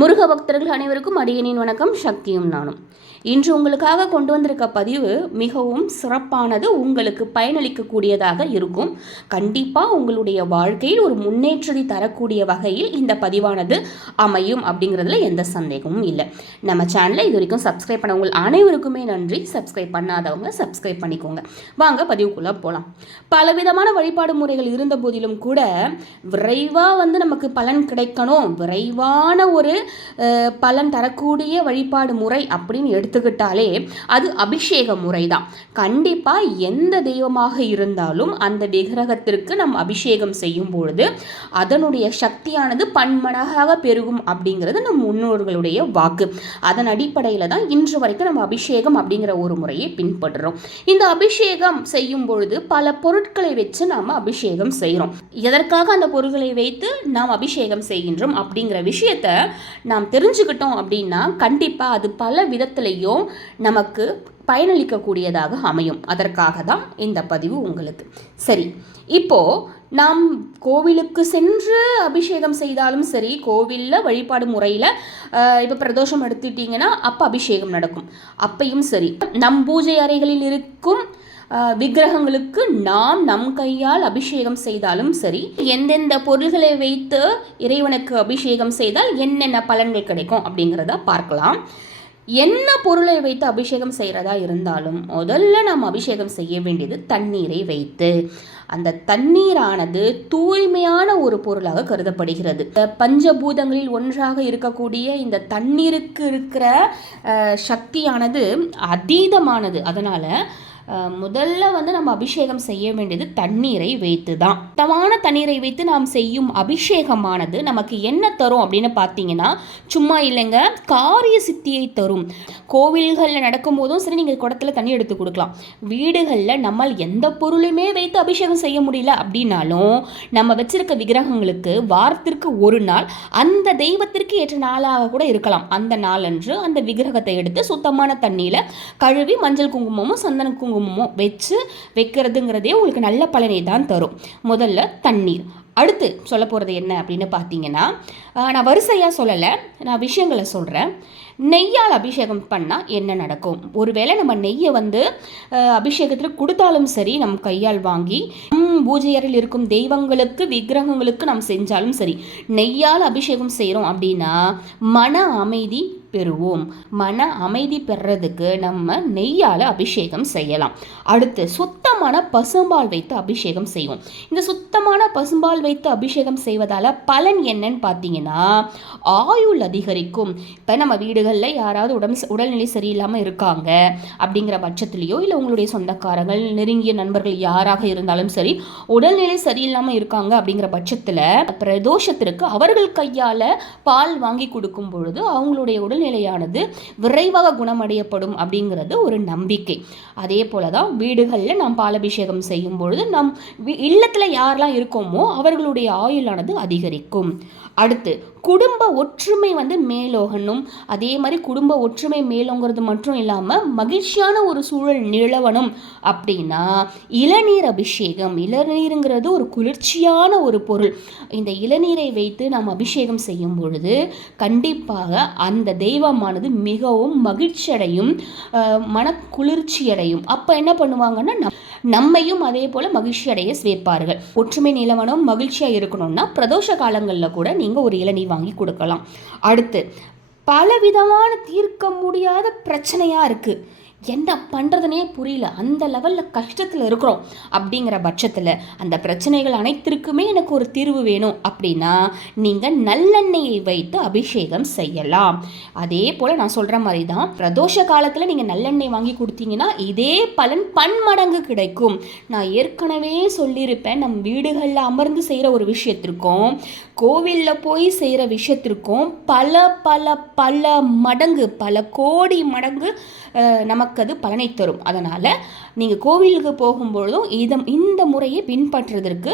முருக பக்தர்கள் அனைவருக்கும் அடியனின் வணக்கம். சக்தியும் நானும். இன்று உங்களுக்காக கொண்டு வந்திருக்க பதிவு மிகவும் சிறப்பானது, உங்களுக்கு பயனளிக்கக்கூடியதாக இருக்கும். கண்டிப்பாக உங்களுடைய வாழ்க்கையில் ஒரு முன்னேற்றத்தை தரக்கூடிய வகையில் இந்த பதிவானது அமையும் அப்படிங்கிறதுல எந்த சந்தேகமும் இல்லை. நம்ம சேனலை இது வரைக்கும் சப்ஸ்கிரைப் பண்ணவங்க அனைவருக்குமே நன்றி. சப்ஸ்கிரைப் பண்ணாதவங்க சப்ஸ்கிரைப் பண்ணிக்கோங்க. வாங்க பதிவுக்குள்ளே போகலாம். பலவிதமான வழிபாடு முறைகள் இருந்த போதிலும் கூட விரைவாக நமக்கு பலன் கிடைக்கணும், விரைவான ஒரு பலன் தரக்கூடிய வழிபாடு முறை அப்படின்னு எடுத்துக்கிட்டாலே அது அபிஷேக முறை தான். கண்டிப்பாக எந்த தெய்வமாக இருந்தாலும் அந்த விக்கிரகத்திற்கு நம்ம அபிஷேகம் செய்யும் பொழுது அதனுடைய சக்தியானது பன்மடங்காக பெருகும் அப்படிங்கிறது நம் முன்னோர்களுடைய வாக்கு. அதன் அடிப்படையில் தான் இன்று வரைக்கும் நம்ம அபிஷேகம் அப்படிங்கிற ஒரு முறையை பின்பற்றுறோம். இந்த அபிஷேகம் செய்யும் பொழுது பல பொருட்களை வச்சு நாம் அபிஷேகம் செய்கிறோம். எதற்காக அந்த பொருட்களை வைத்து நாம் அபிஷேகம் செய்கின்றோம் அப்படிங்கிற விஷயத்தை நாம் தெரிஞ்சுக்கிட்டோம் அப்படின்னா கண்டிப்பாக அது பல விதத்திலையும் நமக்கு பயனளிக்கக்கூடியதாக அமையும். அதற்காக தான் இந்த பதிவு உங்களுக்கு. சரி, இப்போது நாம் கோவிலுக்கு சென்று அபிஷேகம் செய்தாலும் சரி, கோவிலில் வழிபாடு முறையில் இப்போ பிரதோஷம் எடுத்துட்டிங்கன்னா அப்போ அபிஷேகம் நடக்கும். அப்பையும் சரி, நம் பூஜை அறைகளில் இருக்கும் விக்கிரகங்களுக்கு நாம் நம் கையால் அபிஷேகம் செய்தாலும் சரி, எந்தெந்த பொருள்களை வைத்து இறைவனுக்கு அபிஷேகம் செய்தால் என்னென்ன பலன்கள் கிடைக்கும் அப்படிங்கிறத பார்க்கலாம். என்ன பொருளை வைத்து அபிஷேகம் செய்கிறதா இருந்தாலும் முதல்ல நாம் அபிஷேகம் செய்ய வேண்டியது தண்ணீரை வைத்து. அந்த தண்ணீரானது தூய்மையான ஒரு பொருளாக கருதப்படுகிறது. பஞ்சபூதங்களில் ஒன்றாக இருக்கக்கூடிய இந்த தண்ணீருக்கு இருக்கிற சக்தியானது அதீதமானது. அதனால முதல்ல நம்ம அபிஷேகம் செய்ய வேண்டியது தண்ணீரை வைத்து தான். சுத்தமான தண்ணீரை வைத்து நாம் செய்யும் அபிஷேகமானது நமக்கு என்ன தரும் அப்படின்னு பார்த்தீங்கன்னா, சும்மா இல்லைங்க, காரிய சித்தியை தரும். கோவில்களில் நடக்கும் போதும் சரி, நீங்கள் குடத்தில் தண்ணி எடுத்து கொடுக்கலாம். வீடுகளில் நம்மால் எந்த பொருளுமே வைத்து அபிஷேகம் செய்ய முடியல அப்படின்னாலும் நம்ம வச்சிருக்க விக்கிரகங்களுக்கு வாரத்திற்கு ஒரு நாள் அந்த தெய்வத்திற்கு ஏற்ற நாளாக கூட இருக்கலாம். அந்த நாளன்று அந்த விக்கிரகத்தை எடுத்து சுத்தமான தண்ணியில் கழுவி மஞ்சள் குங்குமமும் சந்தன குங்குமமும் வச்சு வைக்கிறதுங்கிறதே உங்களுக்கு நல்ல பலனை தான் தரும். முதல்ல தண்ணீர். அடுத்து சொல்ல போகிறது என்ன அப்படின்னு பார்த்தீங்கன்னா, நான் வரிசையாக சொல்லலை, நான் விஷயங்களை சொல்கிறேன். நெய்யால் அபிஷேகம் பண்ணால் என்ன நடக்கும்? ஒருவேளை நம்ம நெய்யை அபிஷேகத்தில் கொடுத்தாலும் சரி, நம் கையால் வாங்கி பூஜை அறையில் இருக்கும் தெய்வங்களுக்கு விக்கிரகங்களுக்கு நாம் செஞ்சாலும் சரி, நெய்யால் அபிஷேகம் செய்கிறோம் அப்படின்னா மன அமைதி பெறுவோம். மன அமைதி பெறதுக்கு நம்ம நெய்யால் அபிஷேகம் செய்யலாம். அடுத்து சுத்தமான பசும்பால் வைத்து அபிஷேகம் செய்வோம். இந்த சுத்தமான பசும்பால் வைத்து அபிஷேகம் செய்வதால் பலன் என்னன்னு பார்த்தீங்கன்னா, ஆயுள் அதிகரிக்கும். இப்போ நம்ம வீடுகளில் யாராவது உடல்நிலை சரியில்லாமல் இருக்காங்க அப்படிங்கிற பட்சத்துலையோ, இல்லை உங்களுடைய சொந்தக்காரங்கள் நெருங்கிய நண்பர்கள் யாராக இருந்தாலும் சரி உடல்நிலை சரியில்லாமல் இருக்காங்க அப்படிங்கிற பட்சத்தில் பிரதோஷத்திற்கு அவர்கள் கையால் பால் வாங்கி கொடுக்கும் பொழுது அவங்களுடைய உடல்நிலையானது விரைவாக குணமடையப்படும் அப்படிங்கிறது ஒரு நம்பிக்கை. அதே போல தான் வீடுகளில் நாம் பாலபிஷேகம் செய்யும் பொழுது நம் இல்லத்தில் யாரெல்லாம் இருக்கோமோ அவர்களுடைய ஆயுளானது அதிகரிக்கும். அடுத்து குடும்ப ஒற்றுமை மேலோகணும். அதே மாதிரி குடும்ப ஒற்றுமை மேலோங்கிறது மட்டும் இல்லாமல் மகிழ்ச்சியான ஒரு சூழல் நிலவணும் அப்படின்னா இளநீர் அபிஷேகம். இளநீருங்கிறது ஒரு குளிர்ச்சியான ஒரு பொருள். இந்த இளநீரை வைத்து நாம் அபிஷேகம் செய்யும் பொழுது கண்டிப்பாக அந்த தெய்வமானது மிகவும் மகிழ்ச்சி அடையும், மன குளிர்ச்சி அடையும். அப்போ என்ன பண்ணுவாங்கன்னா நம்மையும் அதே போல் மகிழ்ச்சி அடைய சேர்ப்பார்கள். ஒற்றுமை நிலவனம் மகிழ்ச்சியாக இருக்கணும்னா பிரதோஷ காலங்களில் கூட நீங்கள் ஒரு இளநீர் வாங்கி கொடுக்கலாம். அடுத்து பலவிதமான தீர்க்க முடியாத பிரச்சனையாக இருக்குது, என்ன பண்ணுறதுனே புரியல, அந்த லெவலில் கஷ்டத்தில் இருக்கிறோம் அப்படிங்கிற பட்சத்தில் அந்த பிரச்சனைகள் அனைத்திற்குமே எனக்கு ஒரு தீர்வு வேணும் அப்படின்னா நீங்கள் நல்லெண்ணெயை வைத்து அபிஷேகம் செய்யலாம். அதே போல் நான் சொல்கிற மாதிரி தான் பிரதோஷ காலத்தில் நீங்கள் நல்லெண்ணெய் வாங்கி கொடுத்தீங்கன்னா இதே பலன் பன்மடங்கு கிடைக்கும். நான் ஏற்கனவே சொல்லியிருப்பேன், நம் வீடுகளில் அமர்ந்து செய்கிற ஒரு விஷயத்திற்கும் கோவிலில் போய் செய்கிற விஷயத்திற்கும் பல பல பல மடங்கு, பல கோடி மடங்கு நமக்கு அது பலனை தரும். அதனால் நீங்கள் கோவிலுக்கு போகும்பொழுதும் இந்த முறையை பின்பற்றுவதற்கு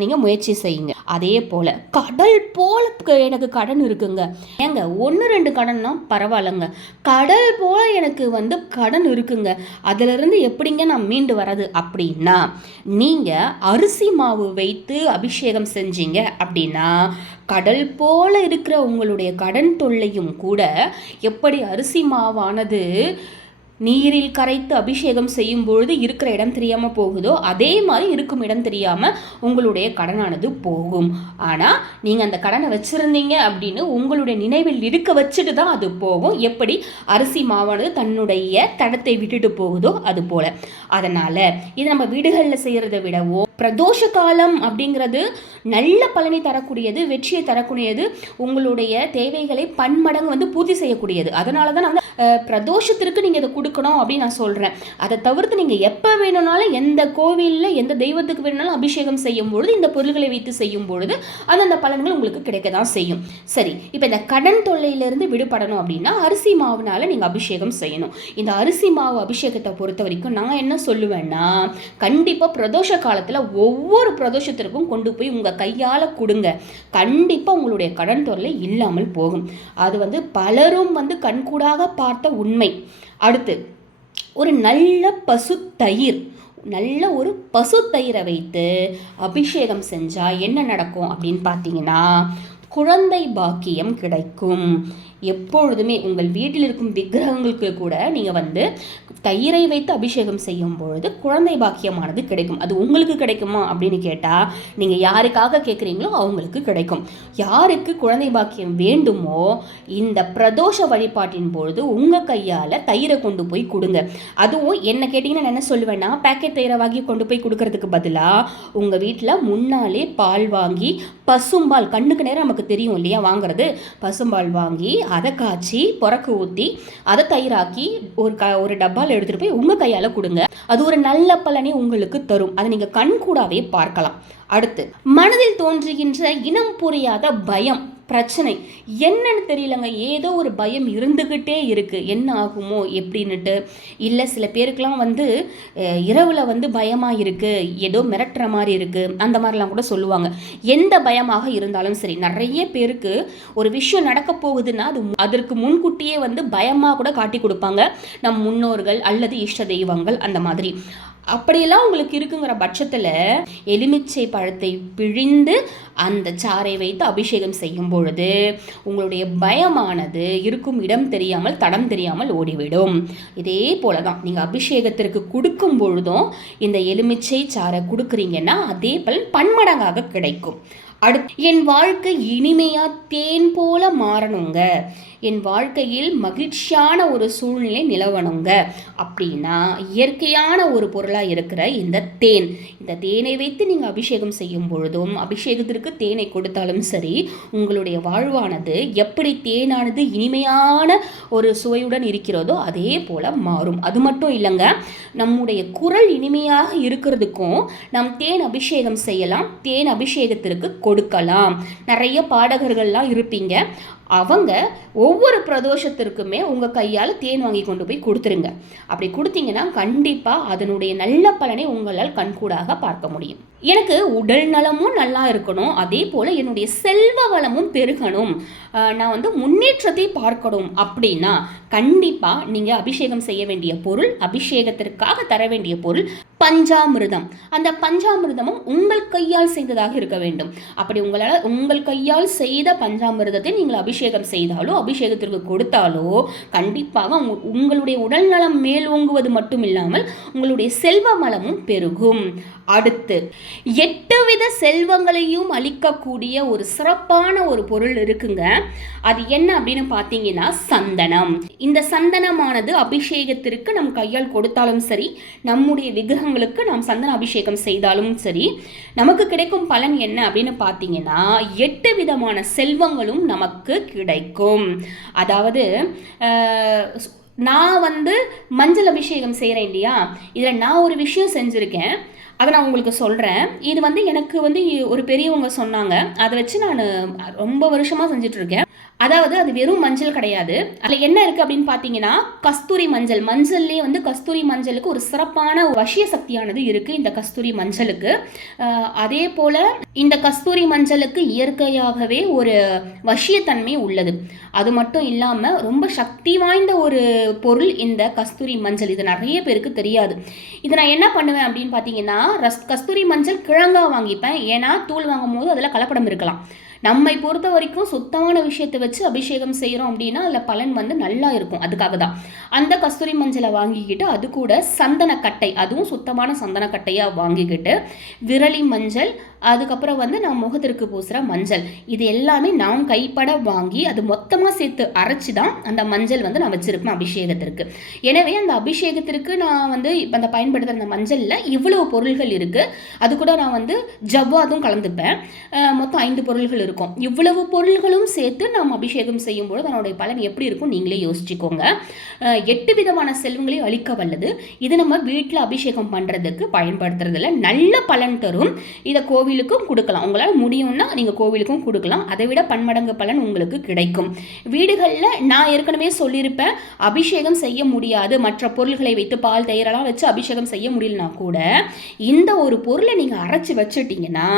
நீங்கள் முயற்சி செய்யுங்க. அதே போல் கடல் போல் எனக்கு கடன் இருக்குங்க, ஏங்க 1-2 கடன்னா பரவாயில்லைங்க, கடல் போல் எனக்கு கடன் இருக்குங்க, அதிலிருந்து எப்படிங்க நான் மீண்டு வர்றது அப்படின்னா நீங்கள் அரிசி மாவு வைத்து அபிஷேகம் செஞ்சீங்க அப்படின்னா கடல் போல இருக்கிற உங்களுடைய கடன் தொல்லையும் கூட எப்படி அரிசி மாவானது நீரில் கரைத்து அபிஷேகம் செய்யும் பொழுது இருக்கிற இடம் தெரியாமல் போகுதோ அதே மாதிரி இருக்கும் இடம் தெரியாமல் உங்களுடைய கடனானது போகும். ஆனால் நீங்கள் அந்த கடனை வச்சுருந்தீங்க அப்படின்னு உங்களுடைய நினைவில் இருக்க வச்சுட்டு தான் அது போகும். எப்படி அரிசி மாவானது தன்னுடைய தடத்தை விட்டுட்டு போகுதோ அது போல். அதனால் இது நம்ம வீடுகளில் செய்கிறத விடவோ பிரதோஷ காலம் அப்படிங்கிறது நல்ல பலனை தரக்கூடியது, வெற்றியை தரக்கூடியது, உங்களுடைய தேவைகளை பன்மடங்கு பூர்த்தி செய்யக்கூடியது. அதனால தான் நான் பிரதோஷத்திற்கு நீங்கள் இதை கொடுக்கணும் அப்படின்னு நான் சொல்கிறேன். அதை தவிர்த்து நீங்கள் எப்போ வேணும்னாலும் எந்த கோவிலில் எந்த தெய்வத்துக்கு வேணும்னாலும் அபிஷேகம் செய்யும் பொழுது இந்த பொருள்களை வைத்து செய்யும் பொழுது அந்த பலன்கள் உங்களுக்கு கிடைக்க தான் செய்யும். சரி, இப்போ இந்த கடன் தொல்லையிலிருந்து விடுபடணும் அப்படின்னா அரிசி மாவுனால நீங்கள் அபிஷேகம் செய்யணும். இந்த அரிசி மாவு அபிஷேகத்தை பொறுத்த வரைக்கும் நான் என்ன சொல்லுவேன்னா, கண்டிப்பாக பிரதோஷ காலத்தில் ஒவ்வொரு பிரதோஷத்திற்கும் கொண்டு போய் உங்கள் கையால் கொடுங்க. கண்டிப்பாக உங்களுடைய கடன் தொல்லை இல்லாமல் போகும். அது பலரும் கண்கூடாக பார்த்த உண்மை. அடுத்து ஒரு நல்ல பசு தயிர், நல்ல ஒரு பசு தயிரை வைத்து அபிஷேகம் செஞ்சால் என்ன நடக்கும் அப்படின்னு பார்த்தீங்கன்னா, குழந்தை பாக்கியம் கிடைக்கும். எப்பொழுதுமே உங்கள் வீட்டில் இருக்கும் விக்கிரகங்களுக்கு கூட நீங்கள் தயிரை வைத்து அபிஷேகம் செய்யும் பொழுது குழந்தை பாக்கியமானது கிடைக்கும். அது உங்களுக்கு கிடைக்குமா அப்படின்னு கேட்டால், நீங்கள் யாருக்காக கேட்குறீங்களோ அவங்களுக்கு கிடைக்கும். யாருக்கு குழந்தை பாக்கியம் வேண்டுமோ இந்த பிரதோஷ வழிபாட்டின் பொழுது உங்கள் கையால் தயிரை கொண்டு போய் கொடுங்க. அதுவும் என்ன கேட்டிங்கன்னா நான் என்ன சொல்லுவேன்னா, பேக்கெட் தயிரை வாங்கி கொண்டு போய் கொடுக்கறதுக்கு பதிலாக உங்கள் வீட்டில் முன்னாலே பால் வாங்கி, பசும்பால் கண்ணுக்கு நேரம் நமக்கு தெரியும் இல்லையா வாங்குறது, பசும்பால் வாங்கி அதை காய்ச்சி புறக்கு ஊற்றி அதை தயிராக்கி ஒரு டப்பாவில் எடுத்துகிட்டு போய் உங்கள் கையால் கொடுங்க. அது ஒரு நல்ல பலனை உங்களுக்கு தரும். அதை நீங்கள் கண்கூடாவே பார்க்கலாம். அடுத்து மனதில் தோன்றுகின்ற இனம் புரியாத பயம், பிரச்சனை என்னன்னு தெரியலங்க, ஏதோ ஒரு பயம் இருந்துக்கிட்டே இருக்குது. என்ன ஆகுமோ எப்படின்னுட்டு. இல்லை சில பேருக்கெலாம் இரவில் பயமாக இருக்குது, ஏதோ மிரட்டுற மாதிரி இருக்குது, அந்த மாதிரிலாம் கூட சொல்லுவாங்க. எந்த பயமாக இருந்தாலும் சரி, நிறைய பேருக்கு ஒரு விஷயம் நடக்க போகுதுன்னா அதற்கு முன்கூட்டியே பயமாக கூட காட்டி கொடுப்பாங்க நம் முன்னோர்கள் அல்லது இஷ்ட தெய்வங்கள் அந்த மாதிரி. அப்படியெல்லாம் உங்களுக்கு இருக்குங்கிற பட்சத்தில் எலுமிச்சை பழத்தை பிழிந்து அந்த சாறை வைத்து அபிஷேகம் செய்யும் பொழுது உங்களுடைய பயமானது இருக்கும் இடம் தெரியாமல் தடம் தெரியாமல் ஓடிவிடும். இதே போல தான் நீங்கள் அபிஷேகத்திற்கு கொடுக்கும் பொழுதும் இந்த எலுமிச்சை சாறை கொடுக்குறீங்கன்னா அதே பலன் பன்மடங்காக கிடைக்கும். அடுத்து என் வாழ்க்கை இனிமையா தேன் போல மாறணுங்க, என் வாழ்க்கையில் மகிழ்ச்சியான ஒரு சூழ்நிலை நிலவணுங்க அப்படின்னா இயற்கையான ஒரு பொருளாக இருக்கிற இந்த தேன், இந்த தேனை வைத்து நீங்கள் அபிஷேகம் செய்யும் பொழுதும் அபிஷேகத்திற்கு தேனை கொடுத்தாலும் சரி, உங்களுடைய வாழ்வானது எப்படி தேனானது இனிமையான ஒரு சுவையுடன் இருக்கிறதோ அதே போல் மாறும். அது மட்டும் இல்லைங்க, நம்முடைய குரல் இனிமையாக இருக்கிறதுக்கும் நம் தேன் அபிஷேகம் செய்யலாம், தேன் அபிஷேகத்திற்கு கொடுக்கலாம். நிறைய பாடகர்கள்லாம் இருப்பீங்க, அவங்க ஒவ்வொரு பிரதோஷத்திற்குமே உங்கள் கையால் தேன் வாங்கி கொண்டு போய் கொடுத்துருங்க. அப்படி கொடுத்தீங்கன்னா கண்டிப்பாக அதனுடைய நல்ல பலனை உங்களால் கண்கூடாக பார்க்க முடியும். எனக்கு உடல் நலமும் நல்லா இருக்கணும், அதே போல் என்னுடைய செல்வ வளமும் பெருகணும், நான் முன்னேற்றத்தை பார்க்கணும் அப்படின்னா கண்டிப்பாக நீங்கள் அபிஷேகம் செய்ய வேண்டிய பொருள், அபிஷேகத்திற்காக தர வேண்டிய பொருள் பஞ்சாமிர்தம். அந்த பஞ்சாமிர்தமும் உங்கள் கையால் செய்ததாக இருக்க வேண்டும். அப்படி உங்கள் கையால் செய்த பஞ்சாமிர்தத்தை நீங்கள் அபிஷேகம் செய்தாலோ அபிஷேகத்திற்கு கொடுத்தாலோ கண்டிப்பாக உங்களுடைய உடல் நலம் மேலோங்குவது மட்டும் இல்லாமல் உங்களுடைய செல்வ வளமும் பெருகும். அடுத்து 8 வித செல்வங்களையும் அளிக்கக்கூடிய ஒரு சிறப்பான ஒரு பொருள் இருக்குங்க. அது என்ன அப்படின்னு பார்த்தீங்கன்னா சந்தனம். இந்த சந்தனமானது அபிஷேகத்திற்கு நம் கையால் கொடுத்தாலும் சரி, நம்முடைய விக்கிரகங்களுக்கு நாம் சந்தன அபிஷேகம் செய்தாலும் சரி, நமக்கு கிடைக்கும் பலன் என்ன அப்படின்னு பார்த்தீங்கன்னா 8 விதமான செல்வங்களும் நமக்கு கிடைக்கும். அதாவது நான் மஞ்சள் அபிஷேகம் செய்கிறேன் இல்லையா, இதில் நான் ஒரு விஷயம் செஞ்சுருக்கேன், அதை நான் உங்களுக்கு சொல்கிறேன். இது எனக்கு ஒரு பெரியவங்க சொன்னாங்க, அதை வச்சு நான் ரொம்ப வருஷமாக செஞ்சிட்ருக்கேன். அதாவது அது வெறும் மஞ்சள் கிடையாது, அதில் என்ன இருக்குது அப்படின்னு பார்த்தீங்கன்னா கஸ்தூரி மஞ்சள். மஞ்சள்லேயே கஸ்தூரி மஞ்சளுக்கு ஒரு சிறப்பான வசிய சக்தியானது இருக்குது இந்த கஸ்தூரி மஞ்சளுக்கு. அதே போல் இந்த கஸ்தூரி மஞ்சளுக்கு இயற்கையாகவே ஒரு வசியத்தன்மை உள்ளது. அது மட்டும் இல்லாமல் ரொம்ப சக்தி வாய்ந்த ஒரு பொருள் இந்த கஸ்தூரி மஞ்சள். இது நிறைய பேருக்கு தெரியாது. இதை நான் என்ன பண்ணுவேன் அப்படின்னு பார்த்தீங்கன்னா நான் கஸ்தூரி மஞ்சள் கிழங்காக வாங்கிப்பேன். ஏன்னா தூள் வாங்கும் போது அதில் கலப்படம் இருக்கலாம். நம்மை பொறுத்த வரைக்கும் சுத்தமான விஷயத்தை வச்சு அபிஷேகம் செய்கிறோம் அப்படின்னா அதில் பலன் வந்து நல்லா இருக்கும். அதுக்காக தான் அந்த கஸ்தூரி மஞ்சளை வாங்கிக்கிட்டு அது கூட சந்தனக்கட்டை, அதுவும் சுத்தமான சந்தனக்கட்டையாக வாங்கிக்கிட்டு விரலி மஞ்சள், அதுக்கப்புறம் வந்து நான் முகத்திற்கு பூசுகிற மஞ்சள், இது எல்லாமே நான் கைப்பட வாங்கி அது மொத்தமாக சேர்த்து அரைச்சி தான் அந்த மஞ்சள் வந்து நான் வச்சுருப்பேன் அபிஷேகத்திற்கு. எனவே அந்த அபிஷேகத்திற்கு நான் வந்து இப்போ அந்த பயன்படுத்துகிற அந்த மஞ்சளில் இவ்வளவு பொருள்கள் இருக்குது. அது கூட நான் வந்து ஜவ்வாதும் கலந்துப்பேன். மொத்தம் 5 பொருள்கள் இருக்கும். இவ்வளவு பொருள்களும் சேர்த்து நாம் அபிஷேகம் செய்யும்போது அதனுடைய பலன் எப்படி இருக்கும் நீங்களே யோசிச்சுக்கோங்க. 8 விதமான செல்வங்களையும் அளிக்க வல்லது. இது நம்ம வீட்டில் அபிஷேகம் பண்ணுறதுக்கு பயன்படுத்துறதுல நல்ல பலன் தரும். இதை கோவிலுக்கும் கொடுக்கலாம். உங்களால் முடியும்னா நீங்கள் கோவிலுக்கும் கொடுக்கலாம். அதை விட பன்மடங்கு பலன் உங்களுக்கு கிடைக்கும். வீடுகளில் நான் ஏற்கனவே சொல்லியிருப்பேன், அபிஷேகம் செய்ய முடியாது, மற்ற பொருள்களை வைத்து பால் தயிரெல்லாம் வச்சு அபிஷேகம் செய்ய முடியலனா கூட இந்த ஒரு பொருளை நீங்கள் அரைச்சி வச்சுட்டிங்கன்னா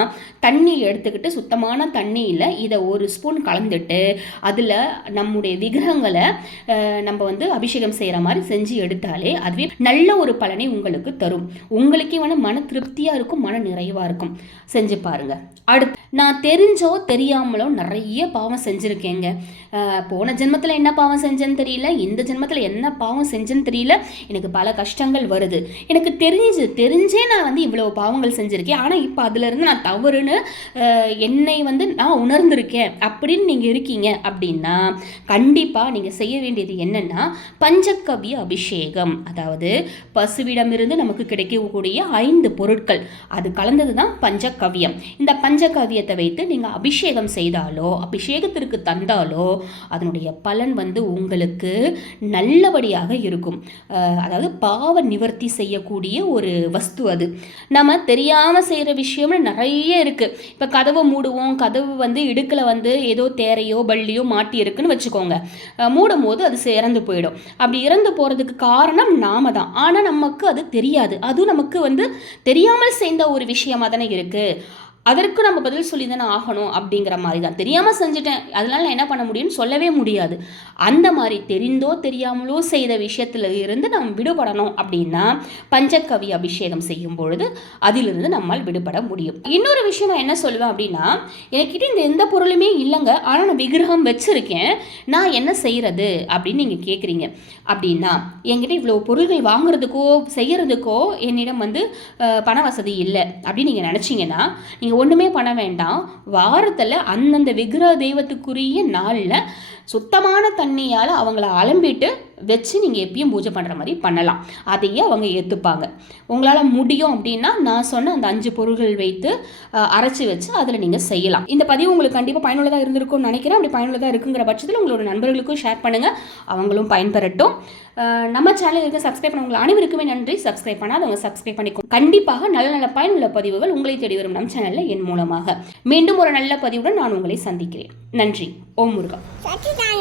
தண்ணி எடுத்துக்கிட்டு சுத்தமான தண்ணியில் இதை 1 ஸ்பூன் கலந்துட்டு அதில் நம்முடைய விக்கிரகங்களை நம்ம வந்து அபிஷேகம் செய்கிற மாதிரி செஞ்சு எடுத்தாலே அதுவே நல்ல ஒரு பலனை உங்களுக்கு தரும். உங்களுக்கே வந்து மன திருப்தியாக இருக்கும், மன நிறைவாக இருக்கும். செஞ்சு பாருங்க. அடுத்து, நான் தெரிஞ்சோ தெரியாமலோ நிறைய பாவம் செஞ்சுருக்கேங்க. போன ஜென்மத்தில் என்ன பாவம் செஞ்சேன்னு தெரியல, இந்த ஜென்மத்தில் என்ன பாவம் செஞ்சேன்னு தெரியல. எனக்கு பல கஷ்டங்கள் வருது. எனக்கு தெரிஞ்சே நான் வந்து இவ்வளோ பாவங்கள் செஞ்சுருக்கேன். ஆனால் இப்போ அதிலிருந்து நான் தவறுன்னு என்னை வந்து நான் உணர்ந்திருக்கேன் அப்படின்னு நீங்கள் இருக்கீங்க அப்படின்னா கண்டிப்பாக நீங்கள் செய்ய வேண்டியது என்னென்னா பஞ்சகவ்ய அபிஷேகம். அதாவது பசுவிடமிருந்து நமக்கு கிடைக்கக்கூடிய 5 பொருட்கள் அது கலந்தது தான் பஞ்சகவ்யம். இந்த பஞ்சகவ்யத்தை வைத்து நீங்கள் அபிஷேகம் செய்தாலோ அபிஷேகத்திற்கு தந்தாலோ அதனுடைய பலன் வந்து உங்களுக்கு நல்லபடியாக இருக்கும். அதாவது பாவ நிவர்த்தி செய்யக்கூடிய ஒரு வஸ்து அது. நம்ம தெரியாமல் செய்கிற விஷயம்னு நிறைய இருக்குது. இப்போ கதவை மூடுவோம், கதவு வந்து இடுக்கில் வந்து ஏதோ தேரையோ பள்ளியோ மாட்டி இருக்குன்னு வச்சுக்கோங்க. மூடும் போது அது இறந்து போயிடும். அப்படி இறந்து போகிறதுக்கு காரணம் நாம தான். ஆனால் நமக்கு அது தெரியாது. அதுவும் நமக்கு வந்து தெரியாமல் செய்த ஒரு விஷயமா தானே இருக்குது. அதற்கு நம்ம பதில் சொல்லி தானே ஆகணும் அப்படிங்கிற மாதிரி தான். தெரியாமல் செஞ்சுட்டேன் அதனால நான் என்ன பண்ண முடியும்னு சொல்லவே முடியாது. அந்த மாதிரி தெரிந்தோ தெரியாமலோ செய்த விஷயத்துல இருந்து நம்ம விடுபடணும் அப்படின்னா பஞ்சகவ்ய அபிஷேகம் செய்யும் பொழுது அதிலிருந்து நம்மால் விடுபட முடியும். இன்னொரு விஷயம் நான் என்ன சொல்லுவேன் அப்படின்னா, என்கிட்ட இந்த எந்த பொருளுமே இல்லைங்க, ஆனால் நான் விக்கிரகம் வச்சுருக்கேன், நான் என்ன செய்கிறது அப்படின்னு நீங்கள் கேட்குறீங்க. அப்படின்னா என்கிட்ட இவ்வளோ பொருள்கள் வாங்குறதுக்கோ செய்கிறதுக்கோ என்னிடம் வந்து பண வசதி இல்லை அப்படின்னு நீங்கள் நினச்சிங்கன்னா நீங்கள் ஒன்றுமே பண்ண வேண்டாம். வாரத்தில் அந்தந்த விக்கிரக தெய்வத்துக்குரிய நாளில் சுத்தமான தண்ணியால் அவங்கள அலம்பிட்டு வச்சு நீங்கள் எப்பயும் பூஜை பண்ணுற மாதிரி பண்ணலாம். அதையே அவங்க ஏற்றுப்பாங்க. உங்களால் முடியும் அப்படின்னா நான் சொன்ன அந்த 5 பொருள்கள் வைத்து அரைச்சி வச்சு அதில் நீங்கள் செய்யலாம். இந்த பதிவு உங்களுக்கு கண்டிப்பாக பயனுள்ளதாக இருந்திருக்கும்னு நினைக்கிறேன். அப்படி பயனுள்ளதாக இருக்குங்கிற பட்சத்தில் உங்களோட நண்பர்களுக்கும் ஷேர் பண்ணுங்கள், அவங்களும் பயன்பெறட்டும். நம்ம சேனலுக்கு சப்ஸ்கிரைப் பண்ண உங்கள் அனைவருக்குமே நன்றி. சப்ஸ்கிரைப் பண்ணாதவங்க சப்ஸ்கிரைப் பண்ணிக்கோ. கண்டிப்பாக நல்ல நல்ல பயனுள்ள பதிவுகள் உங்களை தேடி வரும் நம் சேனலில் என் மூலமாக. மீண்டும் ஒரு நல்ல பதிவுடன் நான் உங்களை சந்திக்கிறேன். நன்றி. ஓம் முருகா. Subscribe.